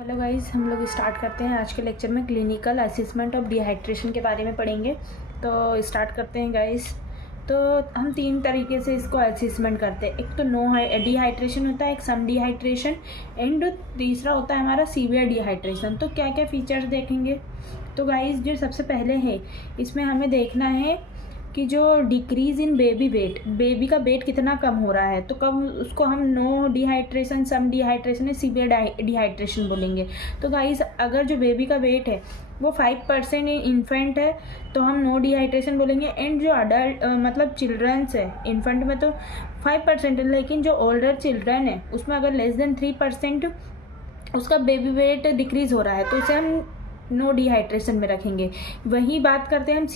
Hello guys, हम लोग start करते हैं आज के लेक्चर में। क्लिनिकल असेसमेंट ऑफ डिहाइड्रेशन के बारे में पढ़ेंगे। तो स्टार्ट करते हैं गाइस। तो हम 3 तरीके से इसको असेसमेंट करते हैं। एक तो नो डिहाइड्रेशन होता है, एक सम डिहाइड्रेशन, एंड तीसरा होता है हमारा सीवियर डिहाइड्रेशन। तो क्या क्या फीचर्स देखेंगे। तो गाइस जो सबसे पहले है, इसमें हमें देखना है कि जो decrease in baby weight, baby का वेट कितना कम हो रहा है। तो कब उसको हम नो डिहाइड्रेशन, सम डिहाइड्रेशन या सीवियर डिहाइड्रेशन बोलेंगे। तो गाइस अगर जो बेबी का वेट है वो 5% इन्फेंट है तो हम नो डिहाइड्रेशन बोलेंगे। एंड जो अडल्ट मतलब चिल्ड्रंस है, इन्फेंट में तो 5% है, लेकिन जो ओल्डर चिल्ड्रन है उसमें अगर लेस देन 3% उसका बेबी वेट डिक्रीज़ हो रहा है तो उसे हम नो डिहाइड्रेशन में रखेंगे। वही बात करते हैं हम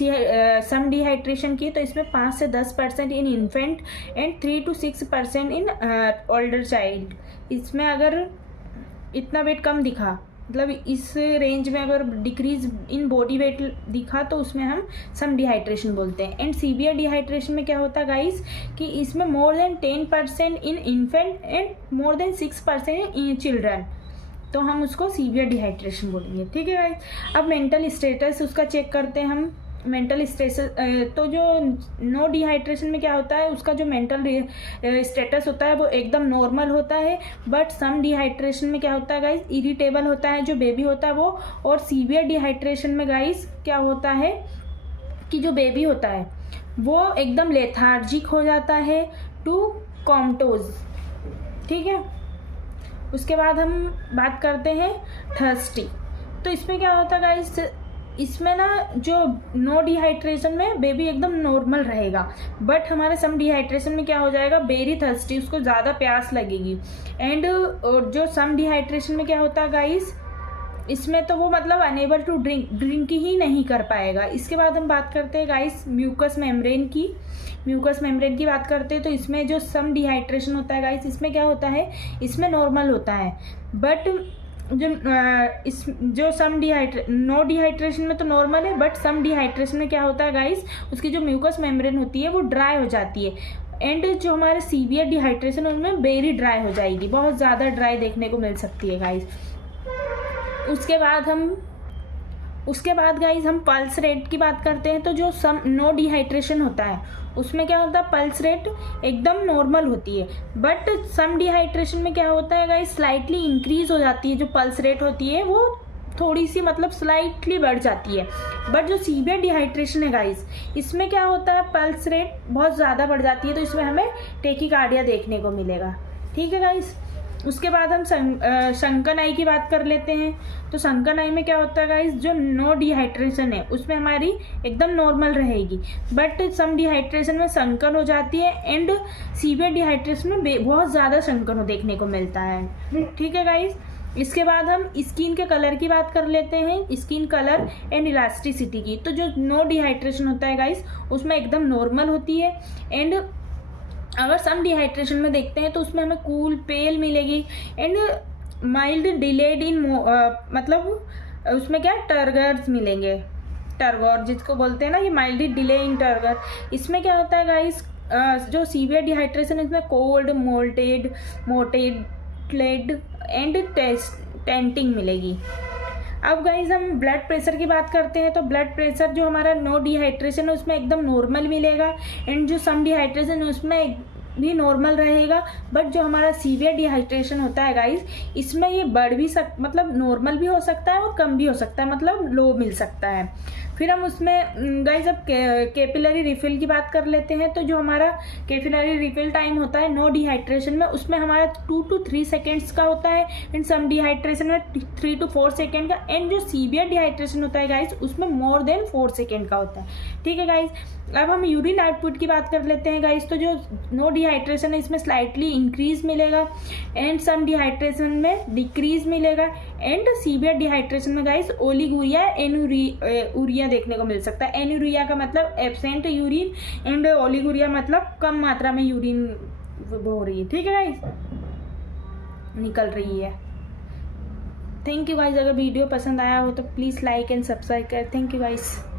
सम डिहाइड्रेशन की। तो इसमें 5 से 10% इन infant and 3 to 6% in older child. इसमें अगर इतना वेट कम दिखा, मतलब इस रेंज में अगर डिक्रीज इन बॉडी वेट दिखा तो उसमें हम सम डिहाइड्रेशन बोलते हैं। एंड सीवियर डिहाइड्रेशन में क्या होता है गाइस कि इसमें more than 10% in infant and more than 6% in children, तो हम उसको सीवियर डिहाइड्रेशन बोलेंगे। ठीक है गाइस। अब मेंटल स्टेटस उसका चेक करते हैं हम। मेंटल स्टेटस तो जो नो डिहाइड्रेशन में क्या होता है, उसका जो मेंटल स्टेटस होता है वो एकदम नॉर्मल होता है। बट सम डिहाइड्रेशन में क्या होता है गाइस, इरिटेबल होता है जो बेबी होता है वो। और सीवियर डिहाइड्रेशन में गाइस क्या होता है कि जो बेबी होता है वो एकदम लेथार्जिक हो जाता है टू कॉम्टोज। ठीक है। उसके बाद हम बात करते हैं थर्स्टी। तो इसमें क्या होता है गाइस, इसमें ना जो नो डिहाइड्रेशन में बेबी एकदम नॉर्मल रहेगा, बट हमारे सम डिहाइड्रेशन में क्या हो जाएगा, वेरी थर्स्टी, उसको ज़्यादा प्यास लगेगी। एंड जो सम डिहाइड्रेशन में क्या होता है गाइस, इसमें तो वो मतलब अनेबल टू ड्रिंक ही नहीं कर पाएगा। इसके बाद हम बात करते हैं गाइस म्यूकस मेम्ब्रेन की। म्यूकस मेम्ब्रेन की बात करते हैं तो इसमें जो सम डिहाइड्रेशन होता है गाइस, इसमें क्या होता है, इसमें नॉर्मल होता है। बट जो सम नो डिहाइड्रेशन में तो नॉर्मल है, बट सम डिहाइड्रेशन में क्या होता है गाइस, उसकी जो म्यूकस मेम्ब्रेन होती है वो ड्राई हो जाती है। एंड जो हमारे सीवियर डिहाइड्रेशन उनमें वेरी ड्राई हो जाएगी, बहुत ज़्यादा ड्राई देखने को मिल सकती है गाइस। उसके बाद गाइज हम पल्स रेट की बात करते हैं। तो जो सम नो डिहाइड्रेशन होता है उसमें क्या होता है, पल्स रेट एकदम नॉर्मल होती है। बट सम डिहाइड्रेशन में क्या होता है गाइज, स्लाइटली इंक्रीज हो जाती है। जो पल्स रेट होती है वो थोड़ी सी मतलब स्लाइटली बढ़ जाती है। बट जो सीवियर डिहाइड्रेशन है गाइज, इसमें क्या होता है, पल्स रेट बहुत ज़्यादा बढ़ जाती है, तो इसमें हमें टेकीकार्डिया देखने को मिलेगा। ठीक है गाइज। उसके बाद हम संकन आई की बात कर लेते हैं। तो संकन आई में क्या होता है गाइस, जो नो डिहाइड्रेशन है उसमें हमारी एकदम नॉर्मल रहेगी, बट सम डिहाइड्रेशन में संकन हो जाती है। एंड सीवियर डिहाइड्रेशन में बहुत ज़्यादा संकन देखने को मिलता है। ठीक है गाइस। इसके बाद हम स्किन के कलर की बात कर लेते हैं, स्किन कलर एंड इलास्टिसिटी की। तो जो नो डिहाइड्रेशन होता है गाइस उसमें एकदम नॉर्मल होती है। एंड अगर सम डिहाइड्रेशन में देखते हैं तो उसमें हमें कूल पेल मिलेगी। एंड माइल्ड डिलेड इन मतलब उसमें क्या टर्गर्स मिलेंगे, टर्गोर जिसको बोलते हैं ना, ये माइल्ड डिले इन टर्गर। इसमें क्या होता है गाइस, जो सीवियर डिहाइड्रेशन है इसमें कोल्ड, मोटेड एंड टेंटिंग मिलेगी। अब गाइज हम ब्लड प्रेशर की बात करते हैं। तो ब्लड प्रेशर जो हमारा नो डिहाइड्रेशन है उसमें एकदम नॉर्मल मिलेगा। एंड जो सम डिहाइड्रेशन है उसमें भी नॉर्मल रहेगा। बट जो हमारा सीवियर डिहाइड्रेशन होता है गाइज, इसमें ये बढ़ भी मतलब नॉर्मल भी हो सकता है और कम भी हो सकता है, मतलब लो मिल सकता है। फिर हम उसमें गाइज अब कैपिलरी रिफिल की बात कर लेते हैं। तो जो हमारा कैपिलरी रिफिल टाइम होता है नो डिहाइड्रेशन में, उसमें हमारा 2 to 3 सेकेंड्स का होता है। एंड सम डिहाइड्रेशन में 3 to 4 सेकेंड का। एंड जो सीवियर डिहाइड्रेशन होता है गाइज उसमें मोर देन 4 सेकेंड का होता है। ठीक है गाइज। अब हम यूरिन आउटपुट की बात कर लेते हैं गाइज। तो जो नो डिहाइड्रेशन है इसमें स्लाइटली इंक्रीज मिलेगा, एंड सम डिहाइड्रेशन में डिक्रीज मिलेगा। एंड सीवियर डिहाइड्रेशन में गाइज ओलिगुरिया, एनुरिया देखने को मिल सकता है। एनुरिया का मतलब एब्सेंट यूरिन, एंड ओलिगुरिया मतलब कम मात्रा में यूरिन हो रही है। ठीक है गाइज, निकल रही है। Thank you guys. अगर वीडियो पसंद आया हो तो प्लीज़ लाइक एंड सब्सक्राइब करें। Thank you guys.